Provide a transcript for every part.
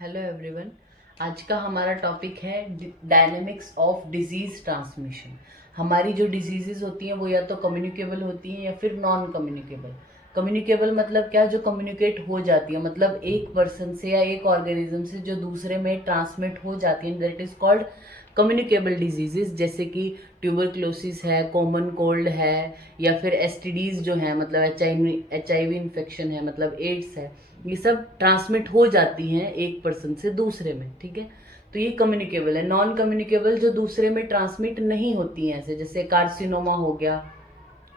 Hello everyone. आज का हमारा टॉपिक है डायनेमिक्स ऑफ डिजीज ट्रांसमिशन। हमारी जो डिजीजेस होती हैं वो या तो कम्युनिकेबल होती हैं या फिर नॉन कम्युनिकेबल। कम्युनिकेबल मतलब क्या, जो कम्युनिकेट हो जाती है, मतलब एक पर्सन से या एक ऑर्गेनिज्म से जो दूसरे में ट्रांसमिट हो जाती है, that is called communicable diseases. जैसे कि ट्यूबरक्लोसिस है, कॉमन कोल्ड है, या फिर एसटीडीज जो है मतलब एच आई वी इन्फेक्शन है, मतलब एड्स है। ये सब ट्रांसमिट हो जाती हैं एक पर्सन से दूसरे में, ठीक है। तो ये कम्युनिकेबल है। नॉन कम्युनिकेबल जो दूसरे में ट्रांसमिट नहीं होती हैं, ऐसे जैसे कार्सिनोमा हो गया,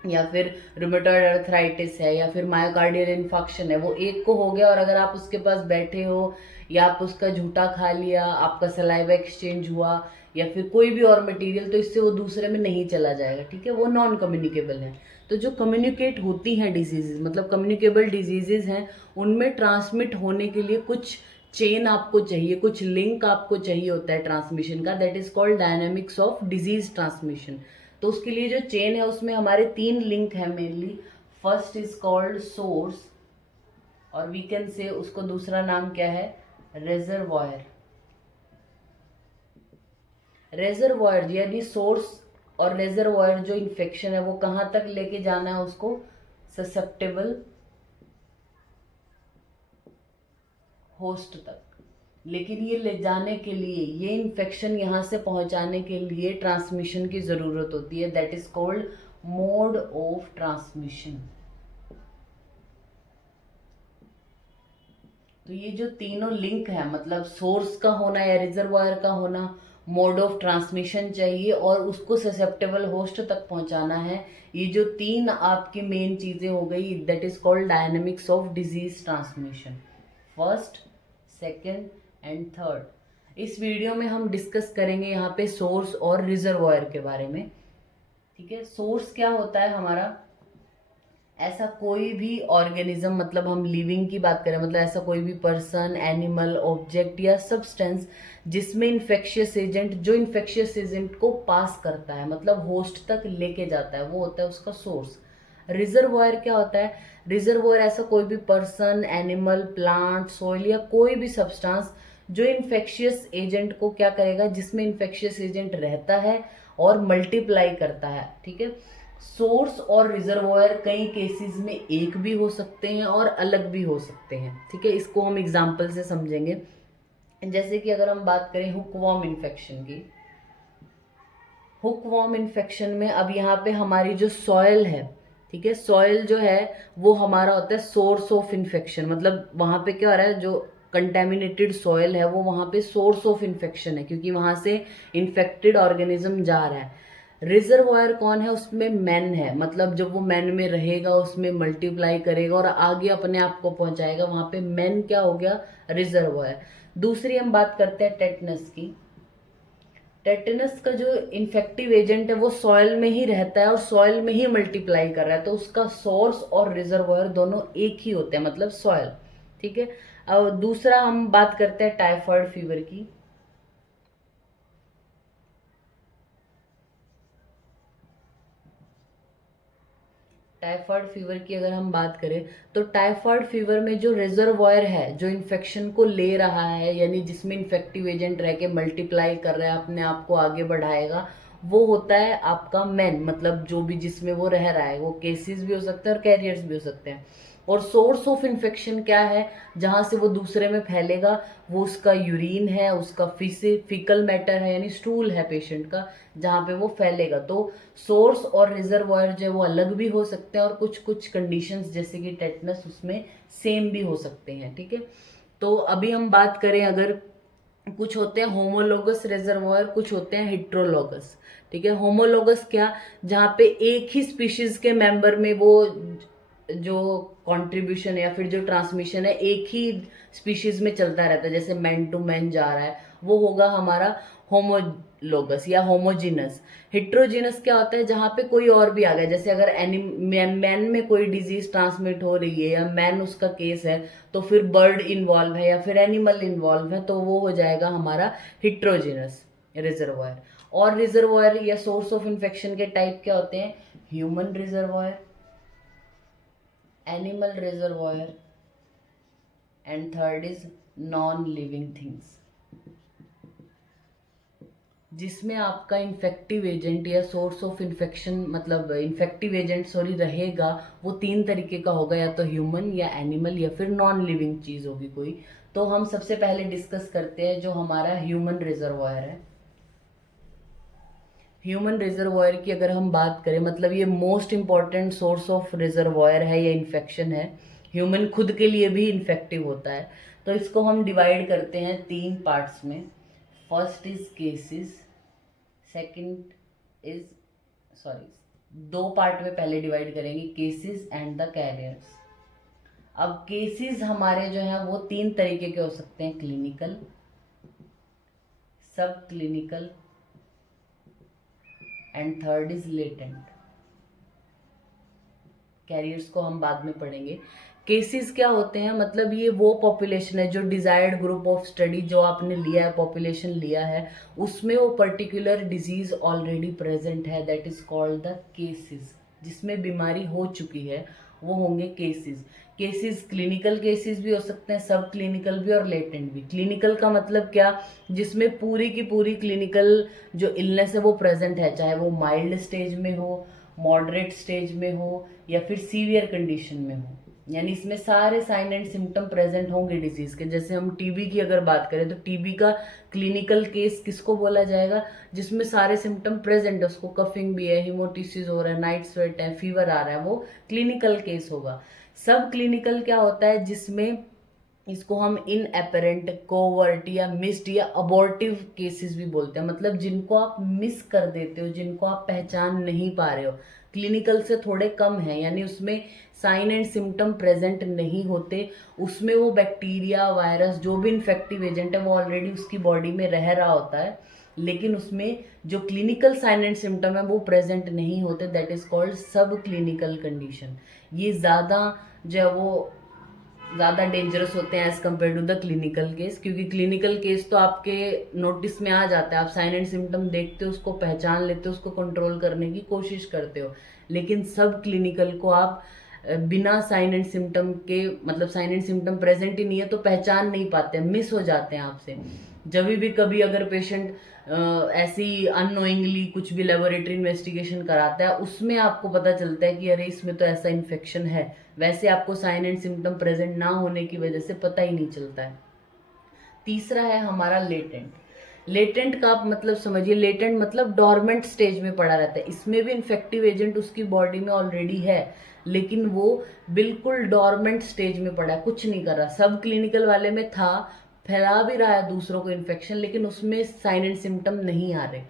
या फिर रुमेटॉइड अर्थराइटिस है, या फिर मायोकार्डियल इन्फेक्शन है। वो एक को हो गया और अगर आप उसके पास बैठे हो या आप उसका झूठा खा लिया, आपका सलाइवा एक्सचेंज हुआ या फिर कोई भी और मटेरियल, तो इससे वो दूसरे में नहीं चला जाएगा, ठीक है। वो नॉन कम्युनिकेबल है। तो जो कम्युनिकेट होती हैं डिजीजेज, मतलब कम्युनिकेबल डिजीजेज हैं, उनमें ट्रांसमिट होने के लिए कुछ चेन आपको चाहिए, कुछ लिंक आपको चाहिए होता है ट्रांसमिशन का। That is called dynamics of disease transmission. तो उसके लिए जो चेन है उसमें हमारे 3 लिंक है mainly. First is called source, और वी कैन से उसको दूसरा नाम क्या है, रेजर्वॉयर। रेजर्वॉयर यानी सोर्स और रेजर्वॉयर, जो इन्फेक्शन है वो कहाँ तक लेके जाना है उसको, ससेप्टेबल होस्ट तक। लेकिन ये ले जाने के लिए, ये इन्फेक्शन यहाँ से पहुंचाने के लिए ट्रांसमिशन की जरूरत होती है। That is called mode of transmission. तो ये जो तीनों लिंक है, मतलब सोर्स का होना या रिजर्वायर का होना, मोड ऑफ ट्रांसमिशन चाहिए और उसको ससेप्टेबल होस्ट तक पहुंचाना है। ये जो 3 आपकी मेन चीजें हो गई, that is called dynamics of disease transmission. First, second and third. इस वीडियो में हम डिस्कस करेंगे यहाँ पे सोर्स और रिजर्वायर के बारे में, ठीक है। सोर्स क्या होता है हमारा, ऐसा कोई भी ऑर्गेनिज्म, मतलब हम लिविंग की बात करें, मतलब ऐसा कोई भी पर्सन, एनिमल, ऑब्जेक्ट या सब्सटेंस जिसमें इन्फेक्शियस एजेंट, जो इन्फेक्शियस एजेंट को पास करता है, मतलब होस्ट तक लेके जाता है, वो होता है उसका सोर्स। रिजर्वॉयर क्या होता है, रिजर्वॉयर ऐसा कोई भी पर्सन, एनिमल, प्लांट, सॉइल या कोई भी सब्सटेंस जो इन्फेक्शियस एजेंट को क्या करेगा, जिसमें इन्फेक्शियस एजेंट रहता है और मल्टीप्लाई करता है, ठीक है। सोर्स और रिजर्वॉयर कई केसेस में एक भी हो सकते हैं और अलग भी हो सकते हैं, ठीक है। इसको हम एग्जांपल से समझेंगे। जैसे कि अगर हम बात करें हुकवॉर्म इन्फेक्शन की, हुकवॉर्म इन्फेक्शन में अब यहाँ पे हमारी जो सॉयल है, ठीक है, सॉयल जो है वो हमारा होता है सोर्स ऑफ इन्फेक्शन। मतलब वहां पे क्या हो रहा है, जो कंटेमिनेटेड सॉयल है वो वहां पे सोर्स ऑफ इन्फेक्शन है, क्योंकि वहां से इन्फेक्टेड ऑर्गेनिज्म जा रहा है। रिजर्वायर कौन है, उसमें मैन है, मतलब जब वो मैन में रहेगा उसमें मल्टीप्लाई करेगा और आगे अपने आप को पहुंचाएगा, वहां पे मैन क्या हो गया, रिजर्वायर। दूसरी हम बात करते हैं टेटनस की। टेटनस का जो इन्फेक्टिव एजेंट है वो सॉइल में ही रहता है और सॉइल में ही मल्टीप्लाई कर रहा है, तो उसका सोर्स और रिजर्वायर दोनों एक ही होते हैं, मतलब सॉइल, ठीक है। अब दूसरा हम बात करते हैं टाइफाइड फीवर की। टाइफाइड फीवर की अगर हम बात करें, तो टाइफाइड फीवर में जो रिजर्वॉयर है, जो इन्फेक्शन को ले रहा है, यानी जिसमें इन्फेक्टिव एजेंट रह के मल्टीप्लाई कर रहा है, अपने आप को आगे बढ़ाएगा, वो होता है आपका मैन, मतलब जो भी जिसमें वो रह रहा है, वो केसेस भी हो सकते हैं और कैरियर्स भी हो सकते हैं। और सोर्स ऑफ इन्फेक्शन क्या है, जहां से वो दूसरे में फैलेगा, वो उसका यूरिन है, उसका फीकल मैटर है, यानी स्टूल है पेशेंट का, जहां पे वो फैलेगा। तो सोर्स और रिजर्वॉयर जो है वो अलग भी हो सकते हैं और कुछ कुछ कंडीशंस जैसे कि टेटनस उसमें सेम भी हो सकते हैं, ठीक है। तो अभी हम बात करें, अगर कुछ होते हैं होमोलोगस रिजर्वॉयर, कुछ होते हैं हेट्रोलोगस, ठीक है। होमोलोगस क्या, जहाँ पे एक ही स्पीशीज के मेंबर में वो जो कंट्रीब्यूशन या फिर जो ट्रांसमिशन है एक ही स्पीशीज में चलता रहता है, जैसे मैन टू मैन जा रहा है, वो होगा हमारा होमोलोगस या होमोजीनस। हिट्रोजीनस क्या होता है, जहां पे कोई और भी आ गया, जैसे अगर मैन में कोई डिजीज ट्रांसमिट हो रही है या मैन उसका केस है, तो फिर बर्ड इन्वॉल्व है या फिर एनिमल इन्वॉल्व है, तो वो हो जाएगा हमारा हिट्रोजीनस रिजर्वायर। और रिजर्वायर या सोर्स ऑफ इन्फेक्शन के टाइप क्या होते हैं, human reservoir, animal reservoir, and third is non living things. जिसमें आपका इन्फेक्टिव एजेंट या सोर्स ऑफ इन्फेक्शन मतलब इन्फेक्टिव एजेंट सॉरी रहेगा, वो 3 तरीके का होगा, या तो ह्यूमन या एनिमल या फिर नॉन लिविंग चीज होगी कोई। तो हम सबसे पहले डिस्कस करते हैं जो हमारा ह्यूमन रिजर्वायर है। ह्यूमन रिजर्वायर की अगर हम बात करें, मतलब ये most important source of reservoir है या इन्फेक्शन है। ह्यूमन खुद के लिए भी इन्फेक्टिव होता है। तो इसको हम डिवाइड करते हैं 3 पार्ट्स में। First is cases, second is sorry 2 part में पहले डिवाइड करेंगे, केसेस एंड द कैरियर्स। अब केसेस हमारे जो हैं वो 3 तरीके के हो सकते हैं, क्लिनिकल, सब clinical and third is latent. Carriers को हम बाद में पढ़ेंगे। केसेस क्या होते हैं, मतलब ये वो पॉपुलेशन है जो डिजायर्ड ग्रुप ऑफ स्टडी जो आपने लिया है, पॉपुलेशन लिया है, उसमें वो पर्टिकुलर डिजीज ऑलरेडी प्रेजेंट है, that is called the cases. जिसमें बीमारी हो चुकी है वो होंगे केसेस। केसेस क्लिनिकल केसेस भी हो सकते हैं, सब क्लिनिकल भी और लेटेंट भी। क्लिनिकल का मतलब क्या, जिसमें पूरी की पूरी क्लिनिकल जो इलनेस है वो प्रेजेंट है, चाहे वो माइल्ड स्टेज में हो, मॉडरेट स्टेज में हो या फिर सीवियर कंडीशन में हो। यानी इसमें सारे साइन एंड सिम्टम प्रेजेंट होंगे डिजीज के। जैसे हम टीबी की अगर बात करें तो टीबी का क्लिनिकल केस किसको बोला जाएगा, जिसमें सारे सिम्टम प्रेजेंट है, उसको कफिंग भी है, हिमोटिसिस हो रहा है, नाइट स्वेट है, फीवर आ रहा है, वो क्लिनिकल केस होगा। सब क्लिनिकल क्या होता है, जिसमें इसको हम इन एपरेंट, कोवर्ट या मिस्ड या अबॉर्टिव केसेस भी बोलते हैं, मतलब जिनको आप मिस कर देते हो, जिनको आप पहचान नहीं पा रहे हो, क्लिनिकल से थोड़े कम है, यानी उसमें साइन एंड सिम्टम प्रेजेंट नहीं होते, उसमें वो बैक्टीरिया वायरस जो भी इन्फेक्टिव एजेंट है वो ऑलरेडी उसकी बॉडी में रह रहा होता है, लेकिन उसमें जो क्लिनिकल साइन एंड सिम्टम है वो प्रेजेंट नहीं होते, that is called sub clinical condition. ये ज़्यादा जो है वो ज़्यादा डेंजरस होते हैं as compare to the clinical case, क्योंकि क्लिनिकल केस तो आपके नोटिस में आ जाता है, आप साइन एंड सिम्टम देखते हो, उसको पहचान लेते हो, उसको कंट्रोल करने की कोशिश करते हो। लेकिन सब क्लिनिकल को आप बिना साइन एंड सिम्टम के, मतलब साइन एंड सिम्टम प्रेजेंट ही नहीं है तो पहचान नहीं पाते, मिस हो जाते हैं आपसे। जब भी कभी अगर पेशेंट ऐसी अननोइंगली कुछ भी लेबोरेटरी इन्वेस्टिगेशन कराता है, उसमें आपको पता चलता है कि अरे इसमें तो ऐसा इन्फेक्शन है, वैसे आपको साइन एंड सिम्टम प्रेजेंट ना होने की वजह से पता ही नहीं चलता है। तीसरा है हमारा लेटेंट। लेटेंट का आप मतलब समझिए, लेटेंट मतलब डॉर्मेंट स्टेज में पड़ा रहता है, इसमें भी इन्फेक्टिव एजेंट उसकी बॉडी में ऑलरेडी है, लेकिन वो बिल्कुल डॉर्मेंट स्टेज में पड़ा है, कुछ नहीं कर रहा। सब क्लिनिकल वाले में था, फैला भी रहा है दूसरों को इन्फेक्शन, लेकिन उसमें साइन एंड सिम्टम नहीं आ रहे।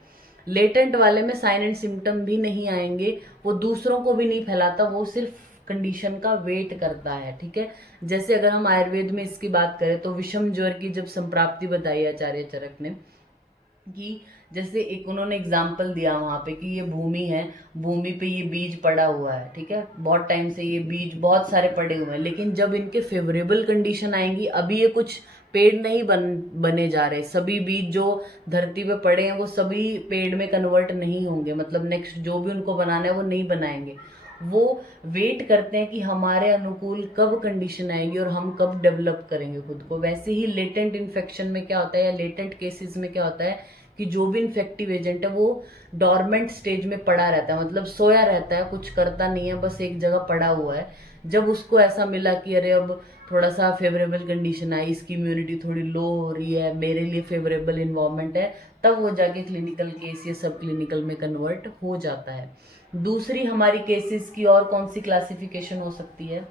लेटेंट वाले में साइन एंड सिम्टम भी नहीं आएंगे, वो दूसरों को भी नहीं फैलाता, वो सिर्फ कंडीशन का वेट करता है, ठीक है। जैसे अगर हम आयुर्वेद में इसकी बात करें तो विषम ज्वर की जब संप्राप्ति बताई आचार्य चरक ने, कि जैसे एक उन्होंने एग्जाम्पल दिया वहां पे कि ये भूमि है, भूमि पे ये बीज पड़ा हुआ है, ठीक है, बहुत टाइम से ये बीज बहुत सारे पड़े हुए हैं, लेकिन जब इनके फेवरेबल कंडीशन आएंगी, अभी ये कुछ पेड़ नहीं बने जा रहे, सभी बीज जो धरती पे पड़े हैं वो सभी पेड़ में कन्वर्ट नहीं होंगे, मतलब नेक्स्ट जो भी उनको बनाना है वो नहीं बनाएंगे। वो वेट करते हैं कि हमारे अनुकूल कब कंडीशन आएगी और हम कब डेवलप करेंगे खुद को। वैसे ही लेटेंट इन्फेक्शन में क्या होता है, या लेटेंट केसेस में क्या होता है कि जो भी इन्फेक्टिव एजेंट है वो डॉर्मेंट स्टेज में पड़ा रहता है, मतलब सोया रहता है, कुछ करता नहीं है, बस एक जगह पड़ा हुआ है। जब उसको ऐसा मिला कि अरे अब थोड़ा सा फेवरेबल कंडीशन आई, इसकी इम्यूनिटी थोड़ी लो हो रही है, मेरे लिए फेवरेबल इन्वायरमेंट है, तब वो जाके क्लिनिकल केस या सब क्लिनिकल में कन्वर्ट हो जाता है। दूसरी हमारी केसेस की और कौन सी क्लासिफिकेशन हो सकती है,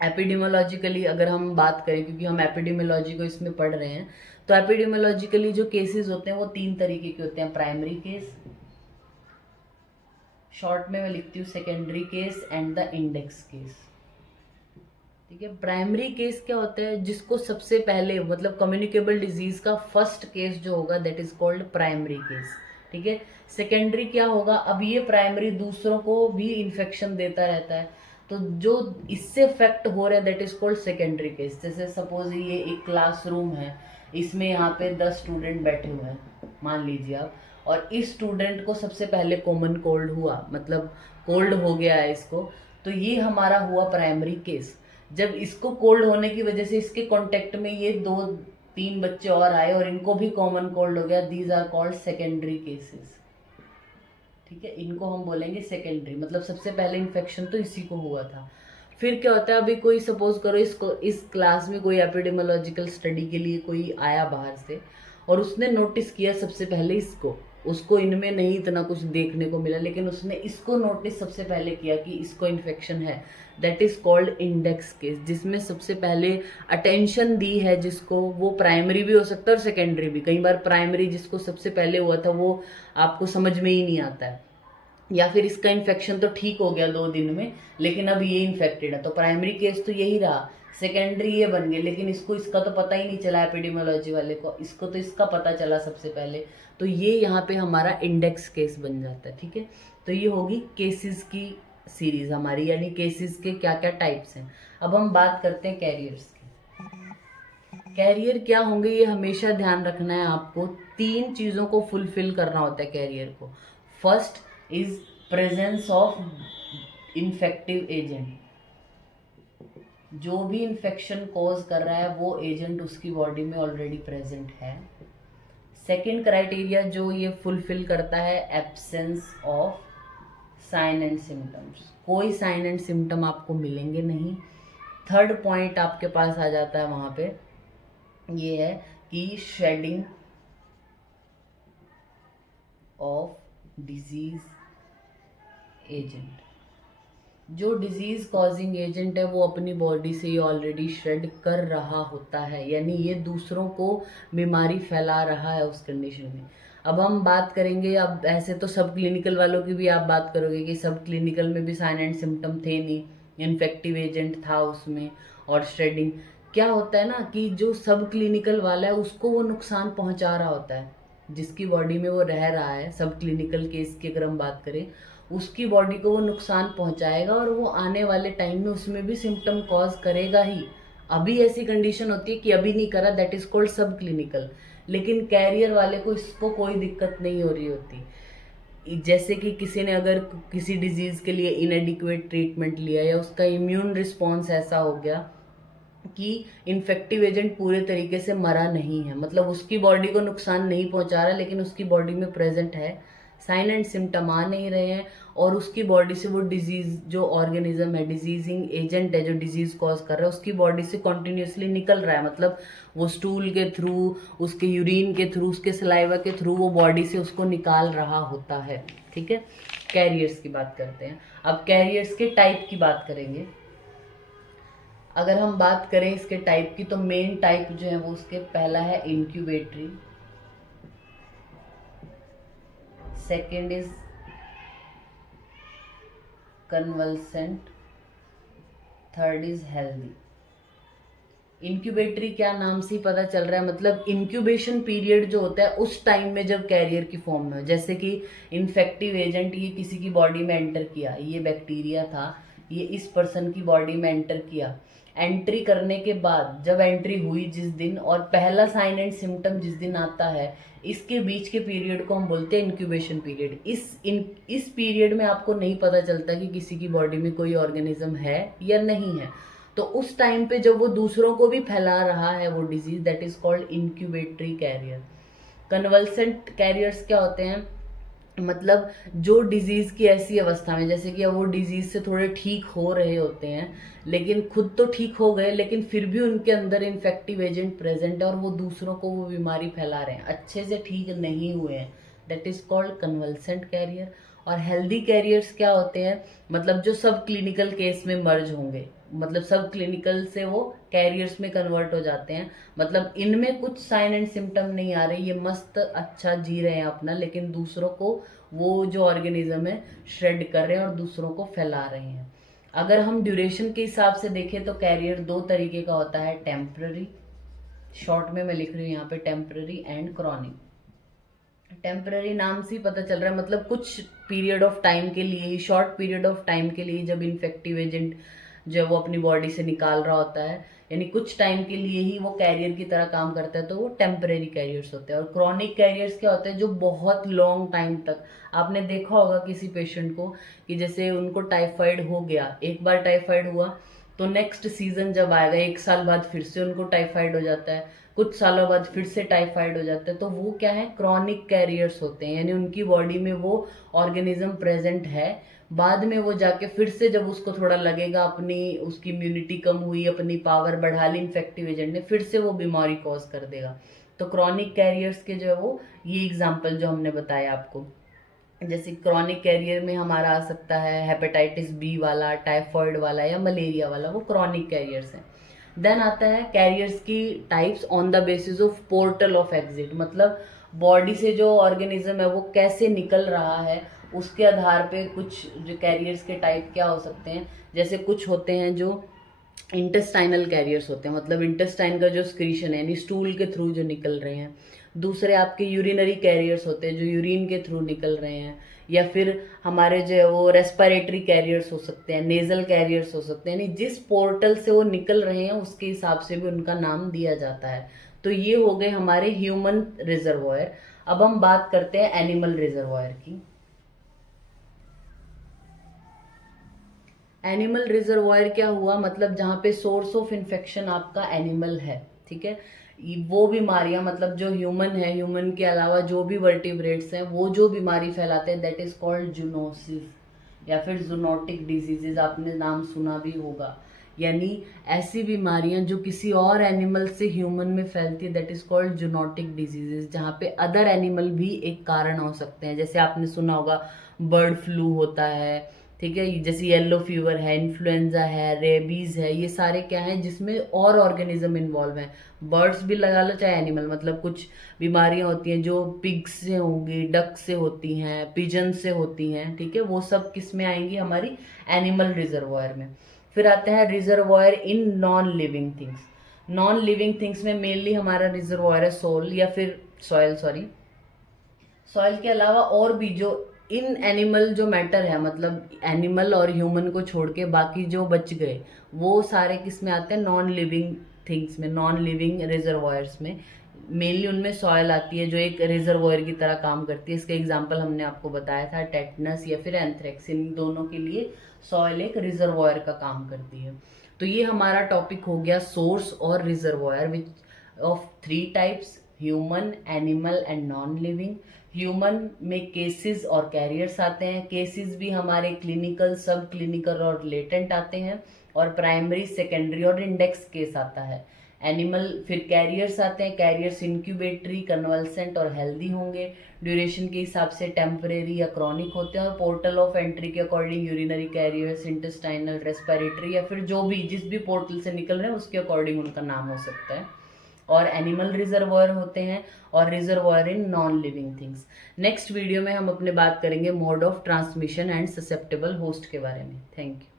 एपिडेमियोलॉजिकली अगर हम बात करें, क्योंकि हम एपिडेमियोलॉजी को इसमें पढ़ रहे हैं, तो एपिडेमियोलॉजिकली जो केसेस होते हैं वो 3 तरीके के होते हैं, प्राइमरी केस, शॉर्ट में मैं लिखती हूँ secondary case and the index case, ठीक है। प्राइमरी केस क्या होता है, जिसको सबसे पहले मतलब कम्युनिकेबल डिजीज का फर्स्ट केस जो होगा that is called primary case, ठीक है। सेकेंडरी क्या होगा, अब ये प्राइमरी दूसरों को भी इन्फेक्शन देता रहता है, तो जो इससे इफेक्ट हो रहा है that is called secondary case. जैसे सपोज ये एक क्लासरूम है, इसमें यहाँ पे 10 स्टूडेंट बैठे हुए हैं मान लीजिए आप, और इस स्टूडेंट को सबसे पहले कॉमन कोल्ड हुआ, मतलब कोल्ड हो गया है इसको, तो ये हमारा हुआ प्राइमरी केस। जब इसको कोल्ड होने की वजह से इसके कांटेक्ट में ये 2-3 बच्चे और आए और इनको भी कॉमन कोल्ड हो गया, these are called secondary cases. ठीक है, इनको हम बोलेंगे सेकेंडरी, मतलब सबसे पहले इन्फेक्शन तो इसी को हुआ था। फिर क्या होता है, अभी कोई सपोज करो इसको इस क्लास में कोई एपिडेमियोलॉजिकल स्टडी के लिए कोई आया बाहर से और उसने नोटिस किया सबसे पहले इसको, उसको इनमें नहीं इतना कुछ देखने को मिला, लेकिन उसने इसको नोटिस सबसे पहले किया कि इसको इन्फेक्शन है, that is called index case, जिसमें सबसे पहले अटेंशन दी है जिसको, वो प्राइमरी भी हो सकता है और सेकेंडरी भी। कई बार प्राइमरी जिसको सबसे पहले हुआ था वो आपको समझ में ही नहीं आता है, या फिर इसका इन्फेक्शन तो ठीक हो गया 2 दिन में लेकिन अब ये इन्फेक्टेड है, तो प्राइमरी केस तो यही रहा, सेकेंडरी ये बन गए, लेकिन इसको इसका तो पता ही नहीं चला एपिडेमियोलॉजी वाले को, इसको तो इसका पता चला सबसे पहले, तो ये यहाँ पे हमारा इंडेक्स केस बन जाता है। ठीक है, तो ये होगी केसेस की सीरीज हमारी, यानी केसेस के क्या क्या टाइप्स हैं। अब हम बात करते हैं कैरियर्स की। कैरियर क्या होंगे ये हमेशा ध्यान रखना है आपको, 3 चीज़ों को फुलफिल करना होता है कैरियर को। First is presence of infective agent, जो भी इन्फेक्शन कॉज कर रहा है वो एजेंट उसकी बॉडी में ऑलरेडी प्रेजेंट है। सेकेंड क्राइटेरिया जो ये फुलफिल करता है, absence of sine and symptoms, कोई साइन एंड सिम्टम आपको मिलेंगे नहीं। थर्ड पॉइंट आपके पास आ जाता है वहाँ पे, ये है कि शेडिंग ऑफ डिजीज एजेंट, जो डिजीज कॉजिंग एजेंट है वो अपनी बॉडी से ये ऑलरेडी श्रेड कर रहा होता है, यानी ये दूसरों को बीमारी फैला रहा है उस कंडीशन में। अब हम बात करेंगे, अब ऐसे तो सब क्लिनिकल वालों की भी आप बात करोगे कि सब क्लिनिकल में भी साइन एंड सिम्टम थे नहीं, इन्फेक्टिव एजेंट था उसमें और श्रेडिंग। क्या होता है ना कि जो सब क्लिनिकल वाला है उसको वो नुकसान पहुंचा रहा होता है, जिसकी बॉडी में वो रह रहा है, सब क्लिनिकल केस की अगर हम बात करें उसकी बॉडी को वो नुकसान पहुंचाएगा और वो आने वाले टाइम में उसमें भी सिम्टम कॉज करेगा ही। अभी ऐसी कंडीशन होती है कि अभी नहीं करा, that is called sub clinical, लेकिन कैरियर वाले को इसको कोई दिक्कत नहीं हो रही होती। जैसे कि किसी ने अगर किसी डिजीज के लिए इनएडिक्वेट ट्रीटमेंट लिया या उसका इम्यून रिस्पॉन्स ऐसा हो गया कि इन्फेक्टिव एजेंट पूरे तरीके से मरा नहीं है, मतलब उसकी बॉडी को नुकसान नहीं पहुंचा रहा लेकिन उसकी बॉडी में प्रेजेंट है, साइन एंड सिम्टम आ नहीं रहे हैं और उसकी बॉडी से वो डिजीज जो ऑर्गेनिज्म है, डिजीजिंग एजेंट है जो डिजीज कॉज कर रहा है, उसकी बॉडी से कॉन्टिन्यूसली निकल रहा है, मतलब वो स्टूल के थ्रू, उसके यूरिन के थ्रू, उसके सलाइवा के थ्रू वो बॉडी से उसको निकाल रहा होता है। ठीक है, कैरियर्स की बात करते हैं। अब कैरियर्स के टाइप की बात करेंगे। अगर हम बात करें इसके टाइप की तो मेन टाइप जो है वो उसके पहला है incubatory, second is convalescent, third is healthy. Incubatory क्या नाम से ही पता चल रहा है, मतलब इंक्यूबेशन पीरियड जो होता है उस टाइम में जब कैरियर की फॉर्म में हो, जैसे कि इन्फेक्टिव एजेंट ये किसी की बॉडी में एंटर किया, ये बैक्टीरिया था, ये इस पर्सन की बॉडी में एंटर किया, एंट्री करने के बाद जब एंट्री हुई जिस दिन और पहला साइन एंड सिम्टम जिस दिन आता है, इसके बीच के पीरियड को हम बोलते हैं इंक्यूबेशन पीरियड। इस पीरियड में आपको नहीं पता चलता कि किसी की बॉडी में कोई ऑर्गेनिज्म है या नहीं है, तो उस टाइम पे जब वो दूसरों को भी फैला रहा है वो disease, that is called incubatory carrier. Convalescent carriers क्या होते हैं, मतलब जो डिजीज की ऐसी अवस्था में, जैसे कि वो डिजीज से थोड़े ठीक हो रहे होते हैं लेकिन खुद तो ठीक हो गए लेकिन फिर भी उनके अंदर इन्फेक्टिव एजेंट प्रेजेंट है और वो दूसरों को वो बीमारी फैला रहे हैं, अच्छे से ठीक नहीं हुए हैं, that is called convalescent carrier. और हेल्दी कैरियर्स क्या होते हैं, मतलब जो सब क्लिनिकल केस में मर्ज होंगे, मतलब सब क्लिनिकल से वो कैरियर्स में कन्वर्ट हो जाते हैं, मतलब इनमें कुछ साइन एंड सिम्टम नहीं आ रहे, ये मस्त अच्छा जी रहे हैं अपना, लेकिन दूसरों को वो जो ऑर्गेनिज्म है श्रेड कर रहे हैं और दूसरों को फैला रहे हैं। अगर हम ड्यूरेशन के हिसाब से देखें तो कैरियर 2 तरीके का होता है, टेम्पररी, शॉर्ट में मैं लिख रही हूँ यहाँ पे टेम्पररी एंड क्रॉनिक। टेम्पररी नाम से ही पता चल रहा है, मतलब कुछ पीरियड ऑफ टाइम के लिए, शॉर्ट पीरियड ऑफ टाइम के लिए जब इन्फेक्टिव एजेंट जो वो अपनी बॉडी से निकाल रहा होता है, यानी कुछ टाइम के लिए ही वो कैरियर की तरह काम करता है, तो वो टेम्परेरी कैरियर्स होते हैं। और क्रॉनिक कैरियर्स क्या होते हैं, जो बहुत लॉन्ग टाइम तक, आपने देखा होगा किसी पेशेंट को कि जैसे उनको टाइफाइड हो गया, एक बार टाइफाइड हुआ तो नेक्स्ट सीजन जब आएगा 1 साल बाद फिर से उनको टाइफाइड हो जाता है, कुछ सालों बाद फिर से टाइफाइड हो जाता है। तो वो क्या है, क्रॉनिक कैरियर्स होते हैं, यानी उनकी बॉडी में वो ऑर्गेनिज्म प्रेजेंट है। बाद में वो जाके फिर से जब उसको थोड़ा लगेगा अपनी उसकी इम्यूनिटी कम हुई, अपनी पावर बढ़ा ली इन्फेक्टिव एजेंट ने, फिर से वो बीमारी कॉज कर देगा। तो क्रॉनिक कैरियर्स के जो है वो ये एग्जाम्पल जो हमने बताया आपको, जैसे क्रॉनिक कैरियर में हमारा आ सकता है हेपेटाइटिस बी वाला, टाइफॉइड वाला या मलेरिया वाला, वो क्रॉनिक कैरियर्स हैं। देन आता है कैरियर्स की types on the basis of portal of exit, मतलब बॉडी से जो ऑर्गेनिज्म है वो कैसे निकल रहा है उसके आधार पे कुछ जो कैरियर्स के टाइप क्या हो सकते हैं। जैसे कुछ होते हैं जो इंटेस्टाइनल कैरियर्स होते हैं, मतलब इंटेस्टाइन का जो स्क्रीशन है यानी स्टूल के थ्रू जो निकल रहे हैं। दूसरे आपके यूरिनरी कैरियर्स होते हैं जो यूरिन के थ्रू निकल रहे हैं। या फिर हमारे जो है वो रेस्पिरेटरी कैरियर्स हो सकते हैं, नेजल कैरियर्स हो सकते हैं, यानी जिस पोर्टल से वो निकल रहे हैं उसके हिसाब से भी उनका नाम दिया जाता है। तो ये हो गए हमारे ह्यूमन रिजर्वॉयर। अब हम बात करते हैं एनिमल रिजर्वॉयर की। एनिमल रिजर्वॉयर क्या हुआ, मतलब जहाँ पे सोर्स ऑफ इन्फेक्शन आपका एनिमल है, ठीक है। वो बीमारियां मतलब जो ह्यूमन है, ह्यूमन के अलावा जो भी वर्टिब्रेट्स हैं वो जो बीमारी फैलाते हैं दैट इज कॉल्ड जूनोसिस या फिर जूनोटिक डिजीजेज, आपने नाम सुना भी होगा। यानी ऐसी बीमारियां जो किसी और एनिमल से ह्यूमन में फैलती है that is called zoonotic diseases, जहाँ पे अदर एनिमल भी एक कारण हो सकते हैं। जैसे आपने सुना होगा बर्ड फ्लू होता है, ठीक है, जैसे येलो फीवर है, इन्फ्लुएंजा है, रेबीज है, ये सारे क्या हैं जिसमें और ऑर्गेनिज्म इन्वॉल्व हैं। बर्ड्स भी लगा लो चाहे एनिमल, मतलब कुछ बीमारियां होती हैं जो पिग्स से होंगी, डक से होती हैं, पिजन से होती हैं, ठीक है, वो सब किस में आएंगी, हमारी एनिमल रिजर्वॉयर में। फिर आता है reservoir in non living things. Non living things में मेनली हमारा रिजर्वॉयर है सोल या फिर सॉइल, सॉइल के अलावा और भी जो इन एनिमल जो मैटर है, मतलब एनिमल और ह्यूमन को छोड़ के बाकी जो बच गए वो सारे किस में आते हैं, नॉन लिविंग थिंग्स में, नॉन लिविंग रिजर्वॉयर्स में। मेनली उनमें सॉइल आती है जो एक रिजर्वॉयर की तरह काम करती है। इसका एग्जांपल हमने आपको बताया था, टेटनस या फिर एंथ्रेक्स, इन दोनों के लिए सॉइल एक रिजर्वॉयर का काम करती है। तो ये हमारा टॉपिक हो गया सोर्स और reservoir which of 3 types, human, animal and non living. Human में केसेस और कैरियर्स आते हैं। केसेस भी हमारे क्लिनिकल, सब क्लिनिकल और लेटेंट आते हैं, और प्राइमरी, सेकेंडरी और इंडेक्स केस आता है। एनिमल फिर कैरियर्स आते हैं। कैरियर्स इंक्यूबेटरी, कन्वल्सेंट और हेल्दी होंगे। ड्यूरेशन के हिसाब से टेम्परेरी या क्रॉनिक होते हैं, और पोर्टल ऑफ एंट्री के according urinary carriers, intestinal, respiratory या फिर जो भी जिस भी पोर्टल से निकल रहे हैं उसके अकॉर्डिंग उनका नाम हो सकता है। और एनिमल रिजर्वॉयर होते हैं, और reservoir in non living things. Next video में हम अपने बात करेंगे mode of transmission and susceptible host के बारे में। Thank you.